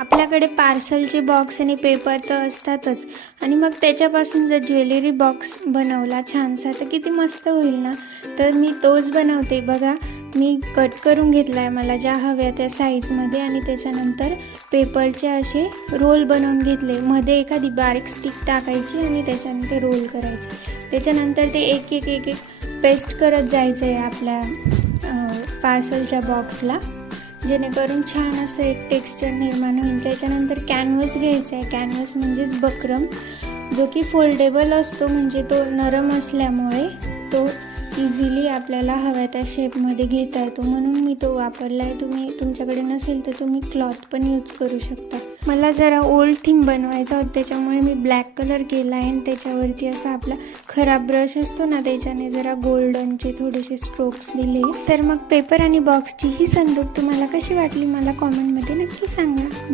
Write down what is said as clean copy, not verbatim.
आपल्याकडे पार्सलचे बॉक्स आणि पेपर तर असतातच, आणि मग त्याच्यापासून जर ज्वेलरी बॉक्स बनवला छानसा तर किती मस्त होईल ना. तर मी तोच बनवते बघा. मी कट करून घेतला आहे मला ज्या हव्या त्या साईजमध्ये, आणि त्याच्यानंतर पेपरचे असे रोल बनवून घेतले. मध्ये एखादी बारीक स्टिक टाकायची आणि त्याच्यानंतर रोल करायचे. त्याच्यानंतर ते एक एक एक एक पेस्ट करत जायचं आहे आपल्या पार्सलच्या बॉक्सला, जेणेकरून छान असं एक टेक्स्चर निर्माण होईल. त्याच्यानंतर कॅनव्हस घ्यायचा आहे. कॅनव्हस म्हणजेच बक्रम, जो की फोल्डेबल असतो, म्हणजे तो नरम असल्यामुळे तो इझिली आपल्याला हव्या त्या शेपमध्ये घेता येतो, म्हणून मी तो वापरला आहे. तुमच्याकडे नसेल तर तुम्ही क्लॉथ पण यूज करू शकता. मला जरा ओल्ड थीम बनवायचा होता, त्याच्यामुळे मी ब्लॅक कलर केला आहे आणि त्याच्यावरती असा आपला खराब ब्रश असतो ना, त्याच्याने जरा गोल्डनचे थोडेसे स्ट्रोक्स दिले. तर मग पेपर आणि बॉक्सची ही संदूक तुम्हाला कशी वाटली मला कॉमेंटमध्ये नक्की सांगा.